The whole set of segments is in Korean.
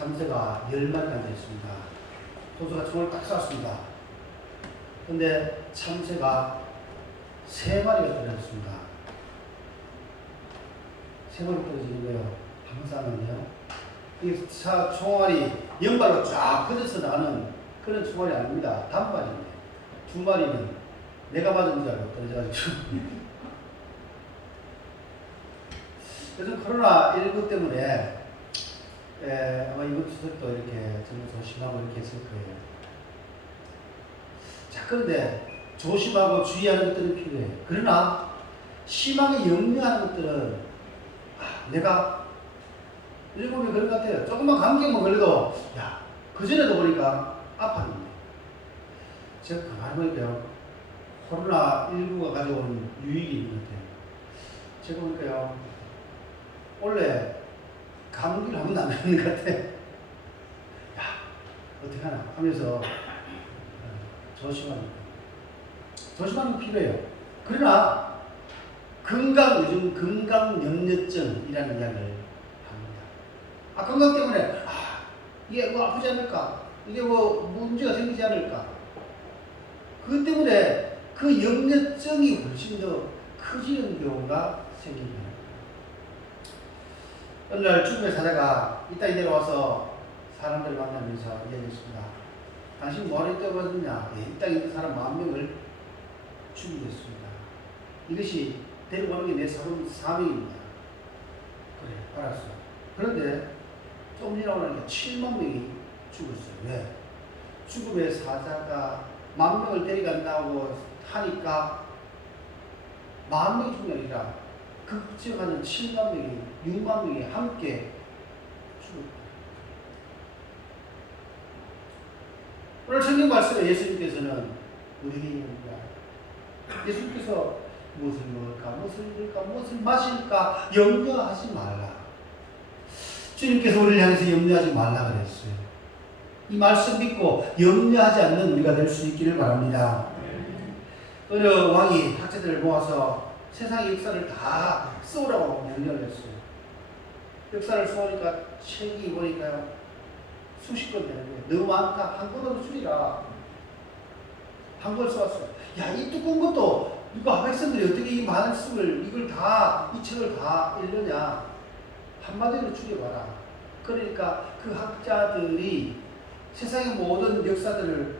참새가 10마리가 앉아있습니다. 호수가 총을 딱 쐈습니다. 근데 참새가 3마리가 떨어졌습니다. 3마리 떨어지는 거예요. 항상은요. 이 총알이 연발로 쫙 퍼져서 나는 그런 총알이 아닙니다. 단발인데 2마리는 내가 맞은 줄 알고 떨어져가지고. 요즘 코로나19 때문에 아마 이번 추석도 이렇게 정말 조심하고 이렇게 했을 거예요. 자, 그런데 조심하고 주의하는 것들은 필요해요. 그러나 심하게 염려하는 것들은 내가 일본에 그런 것 같아요. 조금만 감기만 걸려도 그전에도 보니까 아팠는데 제가 가만히 보니까요. 코로나19가 가져온 유익이 있는 것 같아요. 제가 보니까요. 원래 감기를 한 번도 안 걸리는 것 같아. 어떡하나 하면서 조심하는 게 필요해요. 그러나 요즘 건강염려증이라는 이야기를 합니다. 건강 때문에 이게 뭐 아프지 않을까? 이게 뭐 문제가 생기지 않을까? 그것 때문에 그 염려증이 훨씬 더 커지는 경우가 생깁니다. 어느 날 죽음의 사자가 이 땅에 내려와서 사람들을 만나면서 이야기했습니다. 당신 뭐하러 떠받느냐? 이 땅에 있는 사람 10,000명을 죽이겠습니다. 이것이 데려오는 게 내 사명입니다. 그래, 알았어. 그런데 좀 지나고 나니까 7만 명이 죽었어요. 왜? 죽음의 사자가 10,000명을 데려간다고 하니까 10,000명이 죽는 게 아니라 급증하는 7만 명이, 6만 명이 함께 죽었다. 오늘 성경 말씀에 예수님께서는 우리에게 이야기합니다. 예수님께서 무엇을 먹을까, 무엇을 입을까, 무엇을 마실까 염려하지 말라. 주님께서 우리를 향해서 염려하지 말라 그랬어요. 이 말씀 믿고 염려하지 않는 우리가 될 수 있기를 바랍니다. 어느 왕이 학자들을 모아서 세상의 역사를 다 써오라고 명령을 했어요. 역사를 써오니까 책이 보니까요 수십 권 되는 거예요. 너무 많다. 한 권으로 줄이라. 한 권 써왔어요. 이 두꺼운 것도 이거 백성들이 어떻게 이 말씀을 이 책을 다 읽느냐. 한마디로 줄여봐라. 그러니까 그 학자들이 세상의 모든 역사들을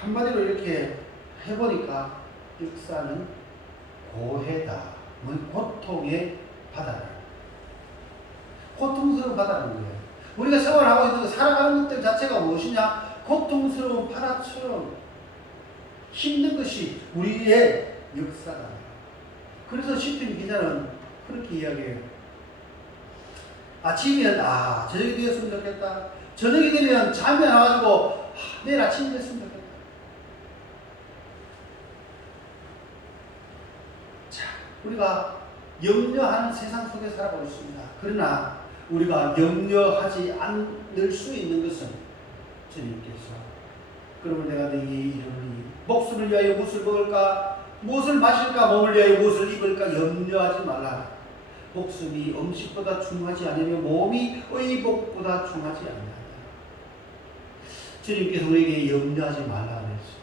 한마디로 이렇게 해보니까 역사는 고해다. 고통의 바다다. 고통스러운 바다라는 거예요. 우리가 생활하고 있는 살아가는 것들 자체가 무엇이냐? 고통스러운 바다처럼 힘든 것이 우리의 역사다. 그래서 시편 기자는 그렇게 이야기해요. 아침이면 저녁이 되었으면 좋겠다. 저녁이 되면 잠이 안 와가지고 내일 아침이 됐으면 좋겠다. 자, 우리가 염려하는 세상 속에 살아가고 있습니다. 그러나 우리가 염려하지 않을 수 있는 것은 주님께서 그러면 내가 너희에게 이르노니 목숨을 위하여 무엇을 먹을까, 무엇을 마실까, 몸을 위하여 무엇을 입을까 염려하지 말라. 목숨이 음식보다 중하지 않으며 몸이 의복보다 중하지 않느냐. 주님께서 우리에게 염려하지 말라 그랬어요.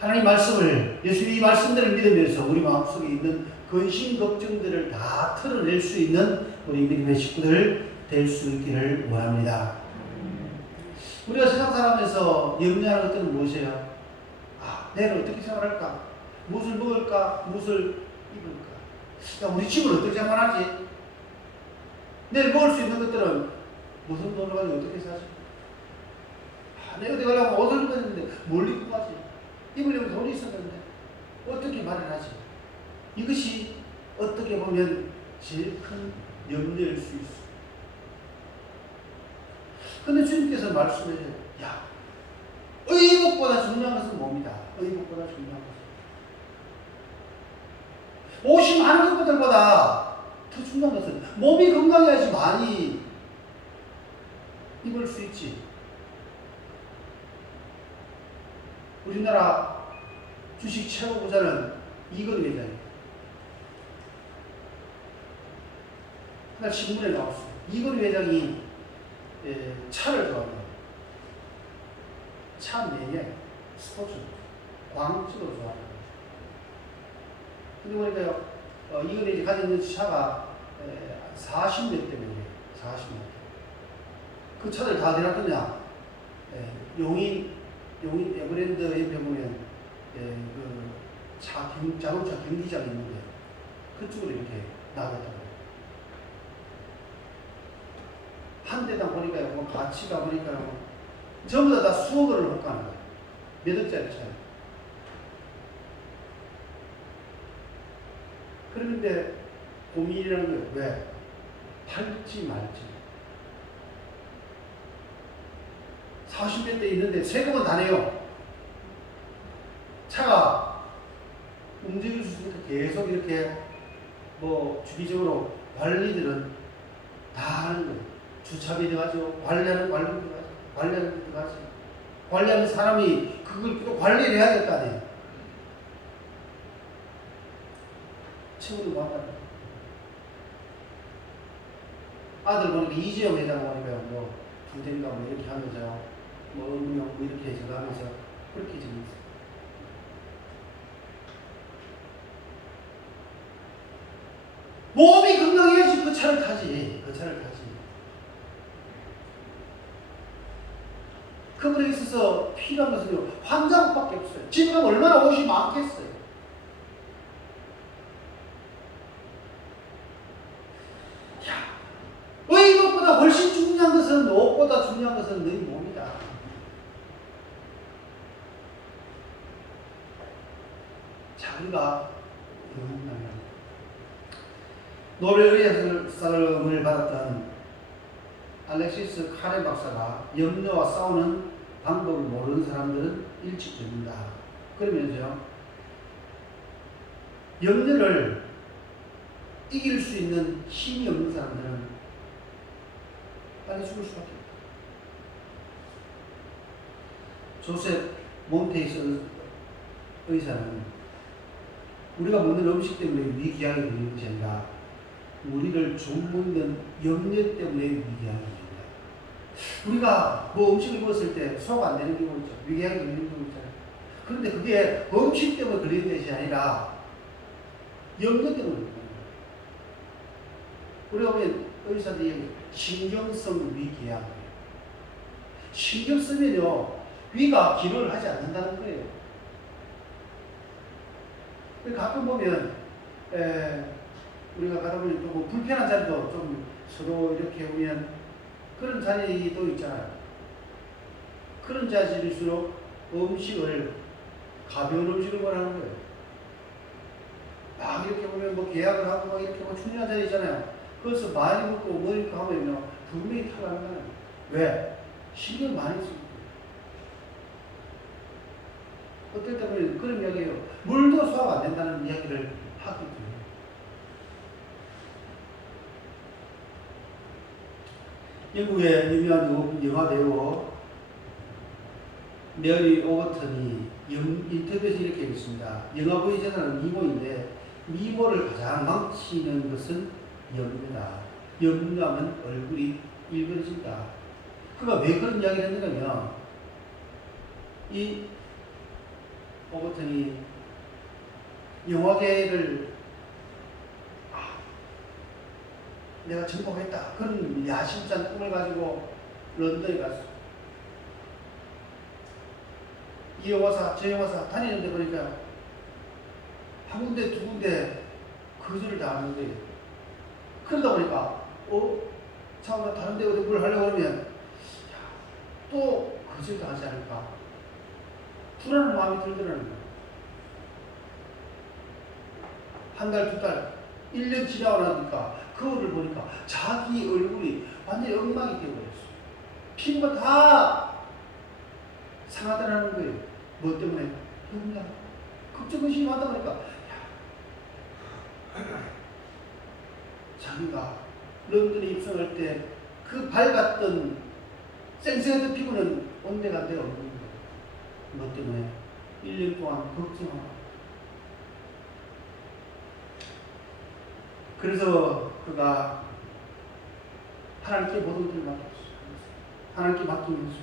하나님 말씀을, 예수님의 말씀들을 믿으면서 우리 마음속에 있는 근심 걱정들을 다 털어낼 수 있는 우리 믿음의 식구들 될 수 있기를 원합니다. 우리가 세상 살아가면서 염려하는 것들은 무엇이에요? 내일 어떻게 생활할까? 무엇을 먹을까? 무엇을 입을까? 우리 집을 어떻게 장만하지? 내일 먹을 수 있는 것들은 무슨 돈을 가지고 어떻게 사지? 내가 어디 가려면 옷을 입어야 되는데 뭘 입고 가지? 입으려면 돈이 있어야 되는데 어떻게 마련하지? 이것이 어떻게 보면 제일 큰 염려일 수 있어. 근데 주님께서 말씀해 주세요. 의복보다 중요한 것은 뭡니다. 의복보다 중요한 것은 옷이 많은 것들보다 더 중요한 것은 몸이 건강해야지 많이 입을 수 있지. 우리나라 주식 최고 부자는 이건희 회장이에요. 그날 신문에 나왔어요. 이건희 회장이 차를 좋아합니다. 차 내에 스포츠, 광주도 좋아합니다. 근데 보니까요, 이걸 이제 가지고 있는 차가 40몇 대면 40몇 대. 그 차들 다 내놨더냐? 용인 에버랜드 옆에 보면 자동차 경기장이 있는데 그쪽으로 이렇게 나갔다고. 한 대당 보니까요, 뭐 가치가 보니까요, 전부 다 수억을 호가하는 거예요. 몇 억짜리 차요. 그런데 고민이라는 거예요. 왜? 팔지 말지. 40몇 대 있는데 세금은 다 내요. 차가 움직일 수 있으니까 계속 이렇게 뭐 주기적으로 관리들은 다 하는 거예요. 주차비 들어가죠. 관리하는 들어가죠. 관리하는 들어가죠. 관리하는 사람이 그걸 또 관리를 해야 될 거 아니에요. 친구도 만나요. 아들 보니까 이재용 회장 보니까 뭐 부대인가 뭐 이렇게 하면서 뭐 업무용 뭐 이렇게 저거 하면서 그렇게 지금 있어요. 몸이 건강해야지 그 차를 타지. 그 차를 타지. 그분에 있어서 필요한 것은 환장밖에 없어요. 지금 얼마나 옷이 많겠어요. 야, 의복보다 훨씬 중요한 것은, 옷보다 중요한 것은 너희 몸이다. 자, 우리가 노벨 의학상을 받았던 알렉시스 카레 박사가 염려와 싸우는 방법을 모르는 사람들은 일찍 죽는다. 그러면서요, 염려를 이길 수 있는 힘이 없는 사람들은 빨리 죽을 수밖에 없다. 조셉 몬테이스 의사는 우리가 먹는 음식 때문에 위궤양이 걸리는 것이 아니라 우리를 죽는 염려 때문에 위궤양이 걸린다. 우리가 뭐 음식을 먹었을 때 소화가 안 되는 경우 있죠. 위궤양이 걸리는 경우 있잖아요. 그런데 그게 음식 때문에 걸리는 것이 아니라 염려 때문에 걸리는 거예요. 우리가 보면 의사들이 신경성 위궤양, 신경 쓰면요 위가 기능을 하지 않는다는 거예요. 가끔 보면 우리가 가다 보면 좀 불편한 자리도 좀 서로 이렇게 오면 그런 자리도 있잖아요. 그런 자리일수록 음식을 가벼운 음식을 원하는 거예요. 막 이렇게 보면 뭐 계약을 하고 막 이렇게 뭐 중요한 자리 있잖아요. 그래서 많이 먹고 뭐 이렇게 하면 분명히 탈나는 거예요. 왜? 신경 많이 쓰고. 어떨 때 보면 그런 이야기예요. 물도 소화가 안 된다는 이야기를 하기 때문에. 영국의 유명한 영화 배우 메리 오버턴이 인터뷰에서 이렇게 했습니다. 영화보이 전화는 미모인데 미모를 가장 망치는 것은 염려다. 염려하면 얼굴이 일그러진다. 그가 왜 그런 이야기를 했느냐면 이 오버턴이 영화계를 내가 정복했다. 그런 야심찬 꿈을 가지고 런던에 갔어. 이 영화사, 저 영화사 다니는데 보니까 한 군데, 두 군데 거절을 다 하는 거예요. 그러다 보니까, 참, 나 다른 데 어디 뭘 하려고 하면, 또 거절도 하지 않을까. 불안한 마음이 들더라는 거예요. 한 달, 두 달, 1년 지나고 나니까, 거울을 보니까 자기 얼굴이 완전히 엉망이 되어버렸어요. 피부가 다 상하더라는 거예요. 뭐 때문에? 염려. 걱정의식이 많다 보니까, 자기가 런던에 입성할 때 그 밝았던 쌩쌩했던 피부는 온데간데 없는 거예요. 뭐 때문에? 1년 동안 걱정하고. 그래서 그가 하나님께 모든 것을 맡겼어요. 하나님께 맡기면서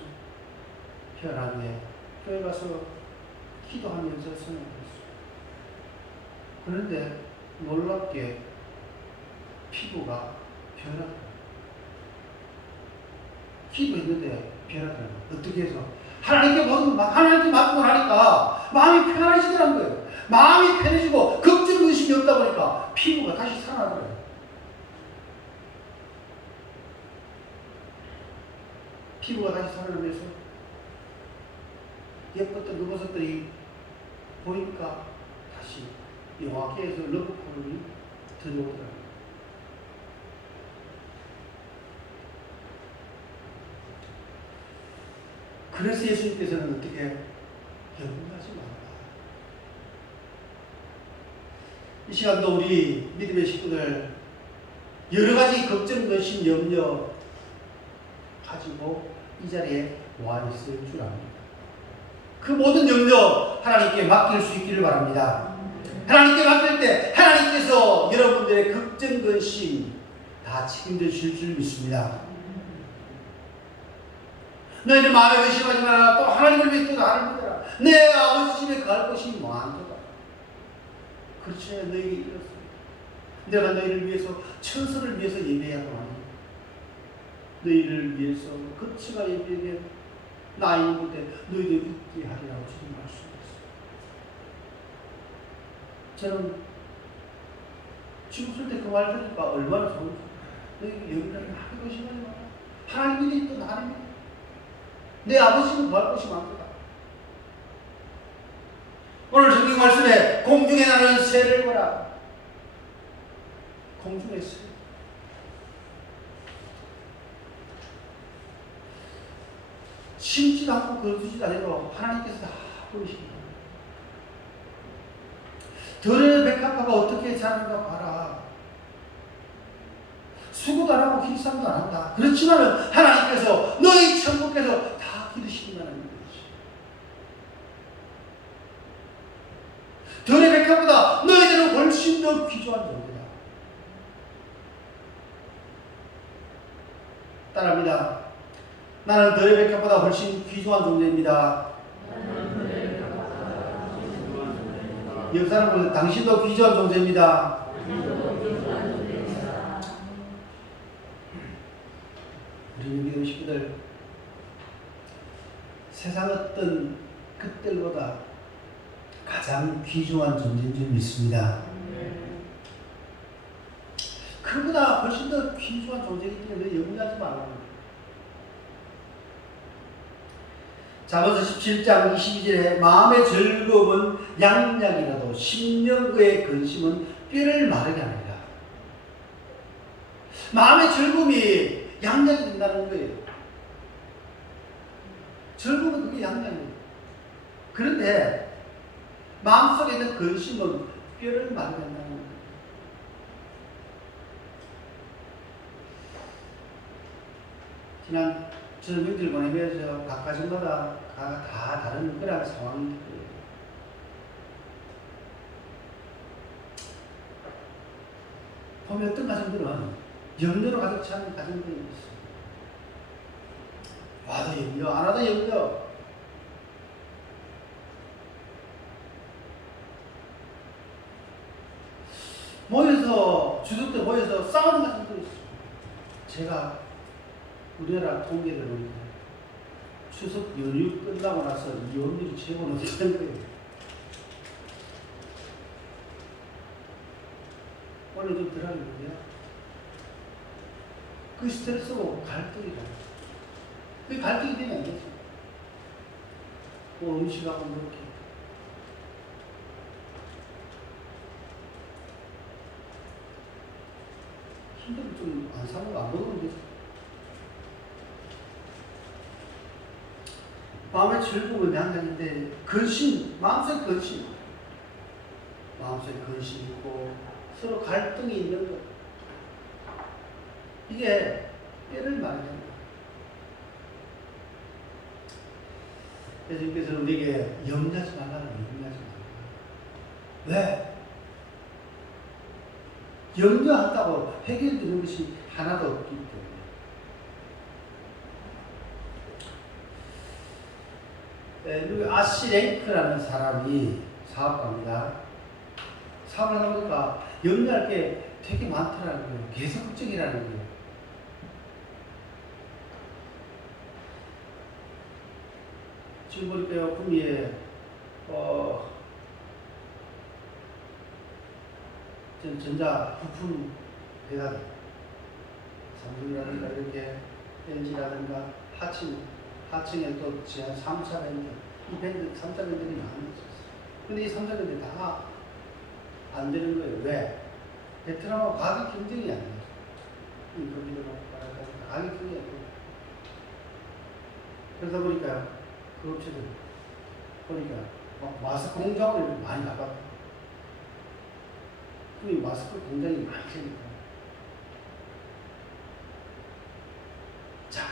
편하게 교회 가서 기도하면서 성행했어요. 그런데 놀랍게 피부가 변하더라고요. 기도했는데 변하더라고요. 어떻게 해서? 하나님께 맡고 나니까 마음이 편안해지더란 거예요. 마음이 편해지고 걱정 의심이 없다 보니까 피부가 다시 살아나더라고요. 피부가 다시 살아나면서 예뻤던 그 모습들이 보니까 다시 영화계에서 러브콜이 들어오더라고요. 그래서 예수님께서는 어떻게 염려하지 말라. 이 시간도 우리 믿음의 식구들 여러 가지 걱정, 근심, 염려 가지고 이 자리에 와 있을 줄 압니다. 그 모든 염려 하나님께 맡길 수 있기를 바랍니다. 하나님께 맡길 때 하나님께서 여러분들의 걱정, 근심 다 책임져 주실 줄 믿습니다. 너희는 마음에 의심하지 마라. 또 하나님을 믿고 나를 믿어라. 내 아버지 집에 갈 곳이 많도다. 그렇지, 너희에게 이렇습니다. 내가 너희를 위해서 천사를 위해서 예배하고 하니 너희를 위해서 거치가 예배된 나 있는 곳에 너희도 있게 하리라고 주님 말씀했어요. 저는 지금 쓸 때 그 말 들으니까 얼마나 좋은지. 너희 여기를 하나님 의심하지 마라. 하나님이 또 나를 믿어. 내 아버지는 구할 것이 많도다. 오늘 성경 말씀에 공중에 나는 새를 보라. 공중의 새. 심지도 않고 거두지도 않아도 하나님께서 다 보이십니다. 들의 백합화가 어떻게 자라는가 봐라. 수고도 안 하고 길쌈도 안 한다. 그렇지만 하나님께서 너희 천국께서 다 기르시기만 하는 것이지. 들의 백합보다 너희들은 훨씬 더 귀중한 존재다. 따라합니다. 나는 들의 백합보다 훨씬 귀중한 존재입니다. 옆 사람은 당신도 귀중한 존재입니다. 우리 믿음 식구들, 세상 어떤 것들보다 가장 귀중한 존재인 줄 믿습니다. 그보다 훨씬 더 귀중한 존재이기 때문에 염려하지 말라고. 잠언서 17장 22절에 마음의 즐거움은 양약이라도 심령의 근심은 뼈를 마르게 합니다. 마음의 즐거움이 양약이 된다는 거예요. 즐거움은 그게 양약이에요. 그런데 마음속에 있는 근심은 뼈를 마르게 한다는 거예요. 지난 저는 명절 보내면서 각 가정마다 다 다른 그런 상황이 있고요. 보면 어떤 가정들은 염려로 가득 찬 가정들이 있어요. 와도 염려, 안 와도 염려. 모여서, 주도 때 모여서 싸우는 가정들이 있어요. 제가 우리나라 통계를 보니까 추석 연휴 끝나고 나서 이혼율이 최고 높다는 거예요. 오늘 좀 들어가는데요. 그 스트레스고 갈등이다. 그 갈등이 되면 안 되죠. 뭐 음식하고 이렇게. 힘들면 좀 안 사는 거 안 먹으면 되죠. 마음의 즐거움은 양양인데 근심, 마음속에 근심, 마음속에 근심이 있고 서로 갈등이 있는 것, 이게 뼈를 말하는 거예요. 예수님께서는 우리에게 염려하지 말라는 염려하지 말라. 왜? 염려한다고 해결되는 것이 하나도 없기 때문에. 누구 아시랭크라는 사람이 사업가입니다. 사업을 하다 보니까 염려할 게 되게 많더라는 거예요. 계속 걱정이라는 거예요. 지금 보니까요, 구미에 전자 부품 회사, 삼성이라든가 이렇게 LG라든가 하층에 또 지하 3사 밴드, 이 밴드 3사 밴드들이 많이 있었어요. 근데 이 3사 밴드 다 안 되는 거예요. 왜? 베트남하고 가격 경쟁이 안 돼요. 이 컴퓨터하고 가격 경쟁이 안 돼요. 그러다 보니까 그 업체들 보니까 마스크 공장을 많이 나갔다. 그 마스크 공장이 많이 생겼다. 자,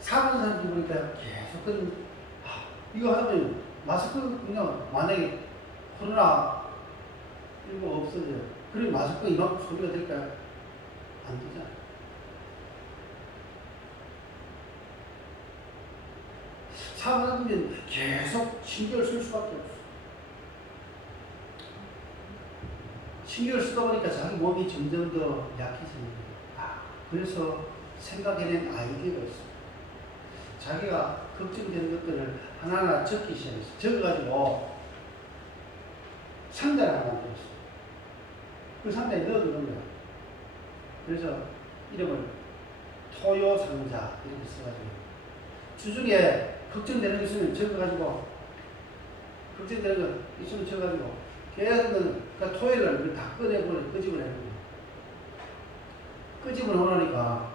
사는 사람들 보니까 계속 이거 하면 마스크 그냥 만약에 코로나 이거 없어져요. 그럼 마스크 이만큼 소비가 될까요? 안 되잖아요. 사람들은 계속 신경을 쓸 수밖에 없어요. 신경을 쓰다 보니까 자기 몸이 점점 더 약해지는 거예요. 그래서 생각해낸 아이디어가 있어요. 자기가 걱정되는 것들을 하나하나 적기 시작했어요. 적어가지고 상자를 하나 만들었어요. 그 상자에 넣어두는 거예요. 그래서 이름을 토요 상자 이렇게 써가지고 주중에 걱정되는 거 있으면 적어가지고 걱정되는 거 있으면 적어가지고 계속 그러니까 토요일날 다 꺼내버려 끄집어내는 거예요. 끄집어놓으니까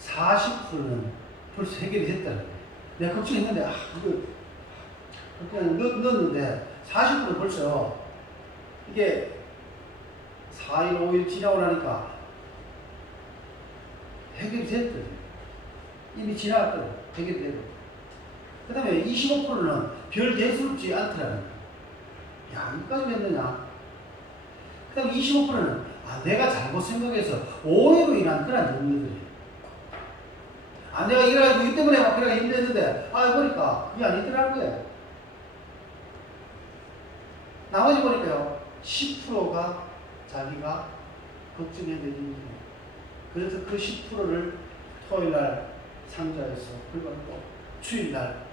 40%는 벌써 해결이 됐다는 거예요. 내가 걱정했는데 이거 그냥 넣었는데 40% 벌써 이게 4일, 5일 지나고 나니까 해결이 됐더니 이미 지나갔더니 해결이 되고 그 다음에 25%는 별 대수롭지 않더라는 거예요. 야, 이까지 했느냐? 그 다음에 25%는 내가 잘못 생각해서 오해로 인한 그런 염려들이에요. 내가 이래가지고 이 때문에 막 그래가 힘들었는데 보니까 그게 아니더라는 거예요. 나머지 보니까요 10%가 자기가 걱정해야 되는 일이에요. 그래서 그 10%를 토요일날 상자에서 그리고 또 주일날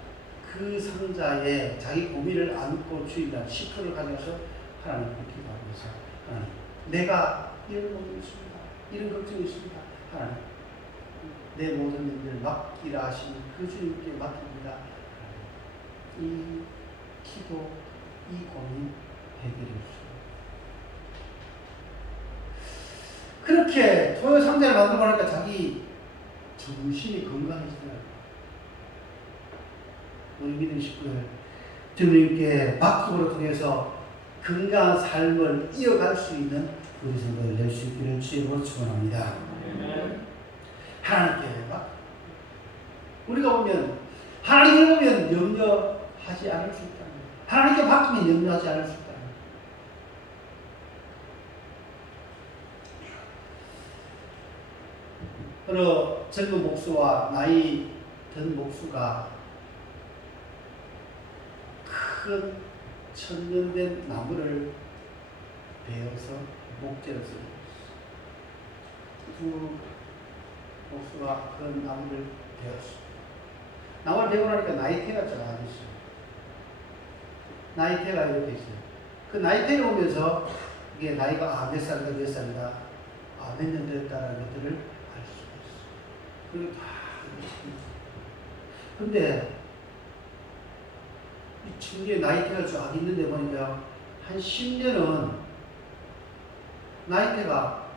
그 상자에 자기 고민을 안고 주일날 10%를 가져가서 하나님께 기도하고 있어요. 하나님, 내가 이런 고민이 있습니다. 이런 걱정이 있습니다. 하나님, 내 모든 일을 맡기라 하시니 그 주님께 맡깁니다. 이 기도, 이 고민 해결해 주시오. 그렇게 토요 상자를 만들고 나니까 자기 정신이 건강해지더라고요. 우리 믿음 식구들, 주님께 맡김으로 통해서 건강한 삶을 이어갈 수 있는 우리 성도들 될 수 있기를 주님으로 축원합니다. 하나님께 우리가 보면 하나님을 보면 염려하지 않을 수 있다. 하나님께 맡기면 염려하지 않을 수 있다. 어느 젊은 목수와 나이 든 목수가 큰 천년된 나무를 베어서 목재를 쓰고 두 목수가 그 나무를 베었습니다. 나무를 베고 나니까 나이테가 쫙 있어요. 나이테가 이렇게 있어요. 그 나이테를 보면서 이게 나이가 몇 살이다 몇 살이다 몇 년 됐다라는 것들을 알 수가 있어요. 그리고 다 근데 이 층계에 나이테가 쫙 있는데 보니까 한 10년은 나이테가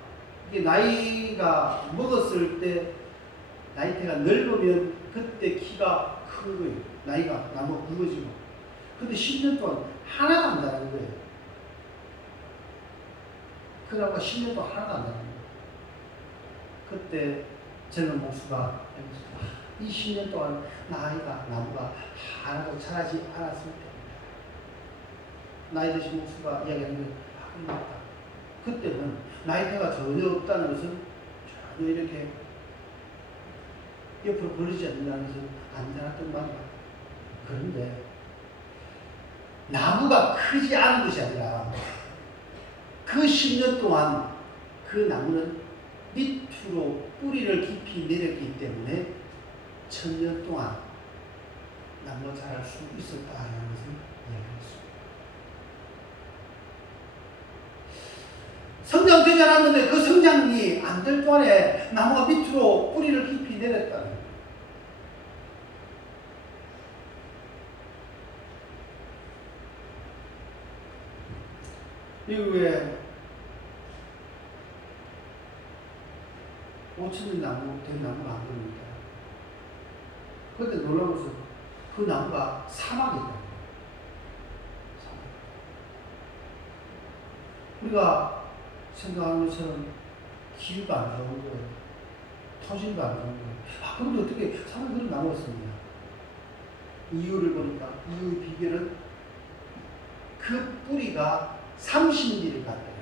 이게 나이가 먹었을 때 나이테가 넓으면 그때 키가 큰 거예요. 나이가 나무 굵어지고. 근데 10년 동안 하나도 안 자라는 거예요. 그 나무가 10년 동안 하나도 안 자라는 거예요. 그때 젊은 목수가 이 10년 동안 나무가 하나도 자라지 않았을 때입니다. 나이 드신 목수가 이야기하는 게 끝났다. 그때는 나이테가 전혀 없다는 것은 전혀 이렇게 옆으로 벌리지 않는다는 것은 안전했던 말이야. 그런데 나무가 크지 않은 것이 아니라 그 10년 동안 그 나무는 밑으로 뿌리를 깊이 내렸기 때문에 1000년 동안 나무가 자랄 수 있었다는 것을 이야기했습니다. 성장되지 않았는데 그 성장이 안 될 동안에 나무가 밑으로 뿌리를 깊이 내렸다는 거예요. 미국에 5,000년 된 나무가 안 됩니다. 그런데 놀라운 것은 그 나무가 사막이다. 우리가 생각하는 것처럼 기후가 안 좋은 거예요. 토질도 안 좋은 거예요. 그런데 어떻게 사막에 그런 나무가 있습니다. 이유를 보니까 이유의 비결은 그 뿌리가 삼신지를 갖다요.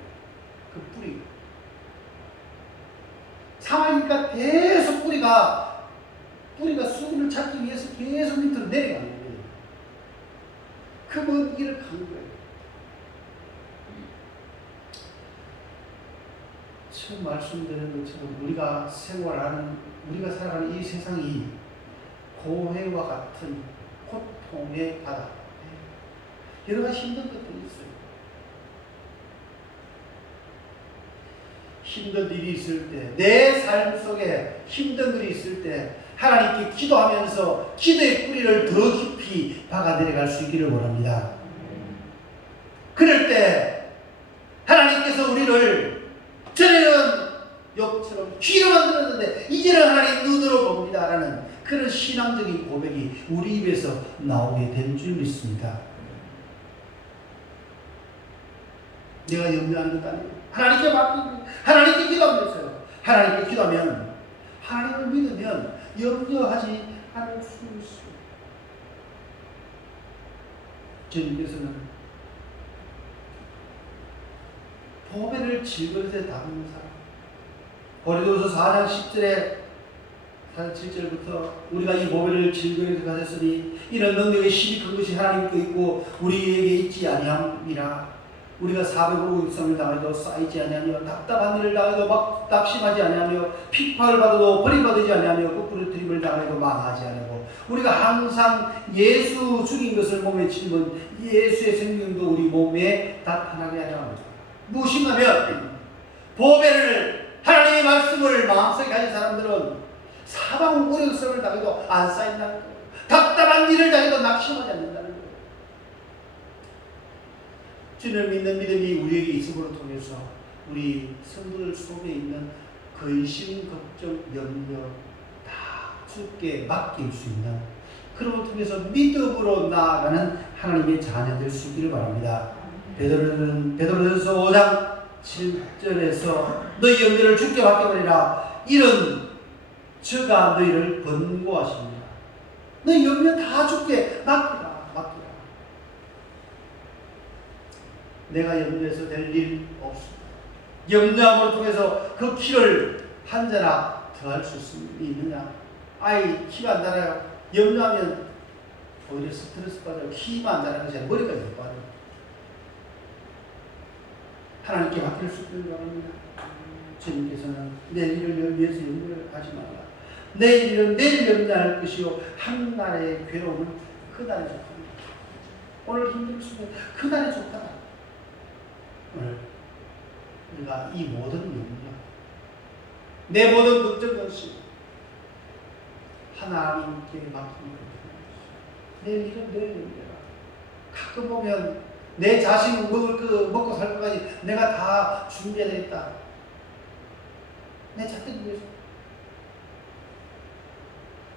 그 뿌리. 사막이니까 계속 뿌리가 수분을 찾기 위해서 계속 밑으로 내려가는 거예요. 그 먼 길을 간 거예요. 처음 말씀드린 것처럼 우리가 살아가는 이 세상이 고해와 같은 고통의 바다. 여러 가지 힘든 것들이 있어요. 힘든 일이 있을 때, 내 삶 속에 힘든 일이 있을 때 하나님께 기도하면서 기도의 뿌리를 더 깊이 박아 내려갈 수 있기를 원합니다. 그럴 때 하나님께서 우리를 전에는 욥처럼 귀로 만들었는데 이제는 하나님 눈으로 봅니다 라는 그런 신앙적인 고백이 우리 입에서 나오게 된 줄 믿습니다. 내가 염려하는 것 아니에요. 하나님께 맡기고 하나님께 기도하면서요. 하나님께 기도하면 하나님을 믿으면 염려하지 않을 수 있어요. 주님께서는 보배를 질그릇에 담는 사람. 고린도서 4장 10절에 7절부터 우리가 이 보배를 질그릇에 가졌으니 이런 능력의 힘이 큰 것이 하나님께 있고 우리에게 있지 아니함이라. 우리가 400을 당해도 쌓이지 아니하며 답답한 일을 당해도 막 낙심하지 아니하며 핍박을 받아도 버림받지 아니하며 부끄러뜨림을 당해도 망하지 아니하고 우리가 항상 예수 죽인 것을 몸에 짊은 예수의 생명도 우리 몸에 나타나게 하려 합니다. 무엇인가면 보배를 하나님의 말씀을 마음속에 가진 사람들은 사방 어려움을 당해도 안 쌓인다는 거예요. 답답한 일을 당해도 낙심하지 않는다는 거예요. 주님을 믿는 믿음이 우리에게 있음으로 통해서 우리 성도들 속에 있는 근심, 걱정, 염려 다 주께 맡길 수 있는 그런 통해서 믿음으로 나아가는 하나님의 자녀될 수 있기를 바랍니다. 베드로전서 5장 7절에서 너희 염려를 주께 맡겨버리라. 이런 저가 너희를 권고하십니다. 너희 염려 다 주께 맡기라. 내가 염려해서 될 일 없습니다. 염려함을 통해서 그 키를 한 자나 더할 수 있느냐? 아이 키가 안 자라요. 염려하면 오히려 스트레스 받아요. 키만 안 자라는 것이 아니라 머리까지 빠져요. 하나님께 맡길 수 있는 바랍니다. 주님께서는 내일 일을 위해서 염려를 하지 말라. 내일 일은 내일 염려할 것이요 한 날의 괴로움은 그 날에 좋답니다. 오늘 힘들 수 있는 그 날에 좋다. 오늘 우리가 이 모든 염려, 내 모든 걱정 없이 하나님께 맡기는 것입니다. 내일 일은 내일 염려라. 가끔 보면 내 자식은 먹고 살 것까지 내가 다 준비해야 되겠다. 내 자식을 위해서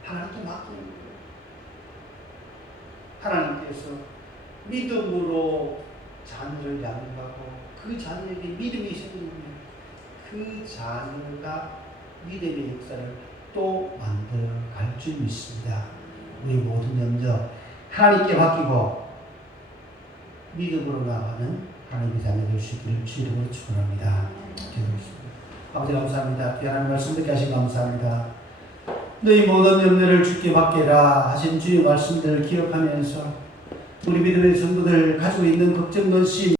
하나님께 맡기는 거예요. 하나님께서 믿음으로 자녀를 양육하고 그 자녀에게 믿음이 생기면 그 자녀가 믿음의 역사를 또 만들어 갈 줄 믿습니다. 우리 모든 염려 하나님께 맡기고 믿음으로 나가는 하나님의 자녀 될 수 있기를 주 이름으로 축원합니다. 기도하겠습니다. 아버지 감사합니다. 귀한 말씀 듣게 하신 감사합니다. 너희 모든 염려를 주께 맡겨라 하신 주의 말씀들을 기억하면서 우리 믿음의 성도들 가지고 있는 걱정, 근심